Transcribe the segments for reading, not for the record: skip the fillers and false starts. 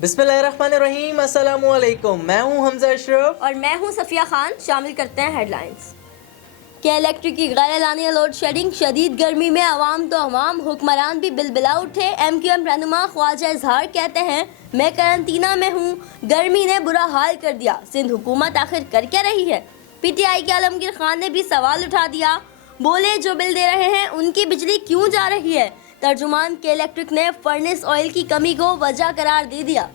बिस्मिल्लाहिर्रहमानिर्रहीम, अस्सलामु अलैकुम। मैं हूं हमजा अशरफ और मैं हूं सफिया खान। शामिल करते हैं हेडलाइंस। के इलेक्ट्रिक की गैर एलानिया लोड शेडिंग, शदीद गर्मी में अवाम तो अवाम, हुक्मरान भी बिलबिला उठे। MQM रहनुमा ख्वाजा इजहार कहते हैं, मैं करंटीना में हूँ, गर्मी ने बुरा हाल कर दिया, सिंध हुकूमत आखिर कर क्या रही है। PTI के आलमगीर खान ने भी सवाल उठा दिया, बोले जो बिल दे रहे हैं उनकी बिजली क्यों जा रही है। तर्जुमान के इलेक्ट्रिक ने फर्नेस ऑयल की कमी को वजह करार दे दिया।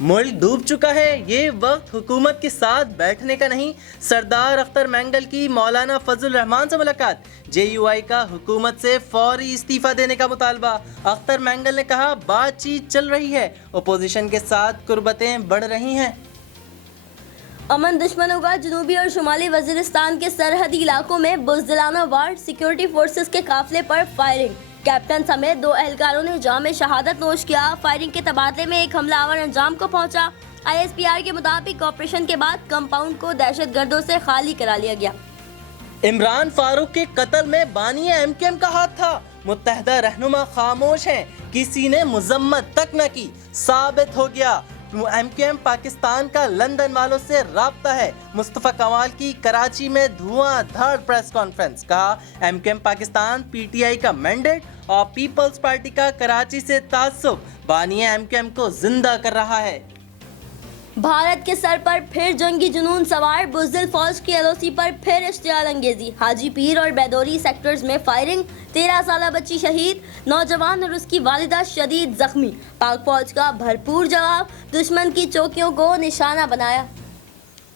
मुल्क डूब चुका है, ये वक्त हुकूमत के साथ बैठने का नहीं। सरदार अख्तर मैंगल की मौलाना फजल रहमान से मुलाकात, JUI का हुकूमत से फौरी इस्तीफा देने का मुतालबा। अख्तर मैंगल ने कहा बातचीत चल रही है, अपोजिशन के साथ कुर्बतें बढ़ रही हैं। अमन दुश्मनों का जनूबी और शुमाली वजीरिस्तान के सरहदी इलाकों में बुज़दिलाना वार, सिक्योरिटी फोर्सेस के काफिले पर फायरिंग, कैप्टन समेत 2 एहलकारों ने जाम शहादत नोश किया। फायरिंग के तबादले में एक हमलावर अंजाम को पहुंचा। ISPR के मुताबिक ऑपरेशन के बाद कंपाउंड को दहशतगर्दों से खाली करा लिया गया। इमरान फारूक के कत्ल में बानी MQM का हाथ था, मुत्तहदा रहनुमा खामोश हैं, किसी ने मुजम्मत तक न की, साबित हो गया। MQM पाकिस्तान का लंदन वालों से राब्ता है। मुस्तफ़ा कमाल की कराची में धुआंधार प्रेस कॉन्फ्रेंस, कहा MQM पाकिस्तान PTI का मैंडेट और पीपल्स पार्टी का कराची से तासुब बानिया MQM को जिंदा कर रहा है। भारत के सर पर फिर जंगी जुनून सवार, बुज़दिल फौज की LOC पर फिर इश्तियाल अंगेजी, हाजी पीर और बैदोरी सेक्टर्स में फायरिंग, 13 साला बच्ची शहीद, नौजवान और उसकी वालिदा शदीद जख्मी। पाक फौज का भरपूर जवाब, दुश्मन की चौकियों को निशाना बनाया।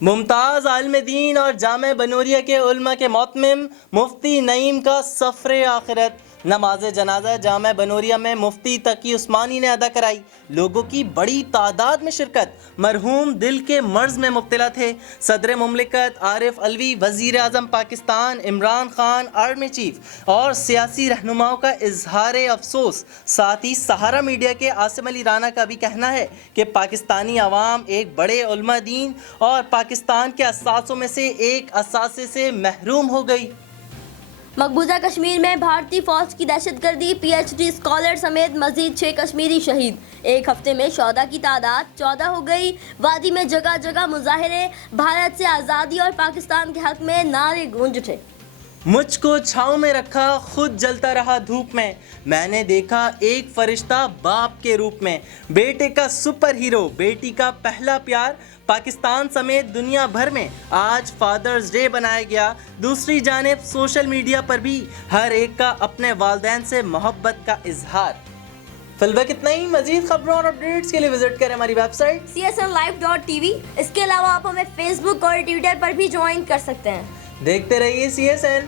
मुमताज आलिम दीन और जामे बनूरिया के उलमा के मोतमिम मुफ्ती नईम का सफरे आखिरत, नमाज जनाजा जामे बनूरिया में मुफ्ती तकी उस्मानी ने अदा कराई। लोगों की बड़ी तादाद में शिरकत, मरहूम दिल के मर्ज में मुब्तला थे। सदर मुमलिकत आरिफ अलवी, वजीर आज़म पाकिस्तान इमरान खान, आर्मी चीफ और सियासी रहनुमाओं का इजहार अफसोस। साथ ही सहारा मीडिया के आसिम अली राना का भी कहना है कि पाकिस्तानी अवाम एक बड़े उलमा दीन और पाकिस्तान के असासों में से एक असासे से महरूम हो गई। मकबूजा कश्मीर में भारतीय फौज की दहशतगर्दी, PhD स्कॉलर समेत मजीद 6 कश्मीरी शहीद। एक हफ्ते में शोहदा की तादाद 14 हो गई। वादी में जगह जगह मुजाहिरे, भारत से आज़ादी और पाकिस्तान के हक में नारे गूंज उठे। मुझको छाँव में रखा, खुद जलता रहा धूप में, मैंने देखा एक फरिश्ता बाप के रूप में। बेटे का सुपर हीरो, बेटी का पहला प्यार, पाकिस्तान समेत दुनिया भर में आज फादर्स डे बनाया गया। दूसरी जानिब सोशल मीडिया पर भी हर एक का अपने वालिदैन से मोहब्बत का इजहार। फिलहाल इतना ही। मजीद खबरों और अपडेट्स के लिए विजिट करें हमारी वेबसाइट csnlive.tv। इसके अलावा आप हमें Facebook और Twitter पर भी ज्वाइन कर सकते हैं। देखते रहिए CSN।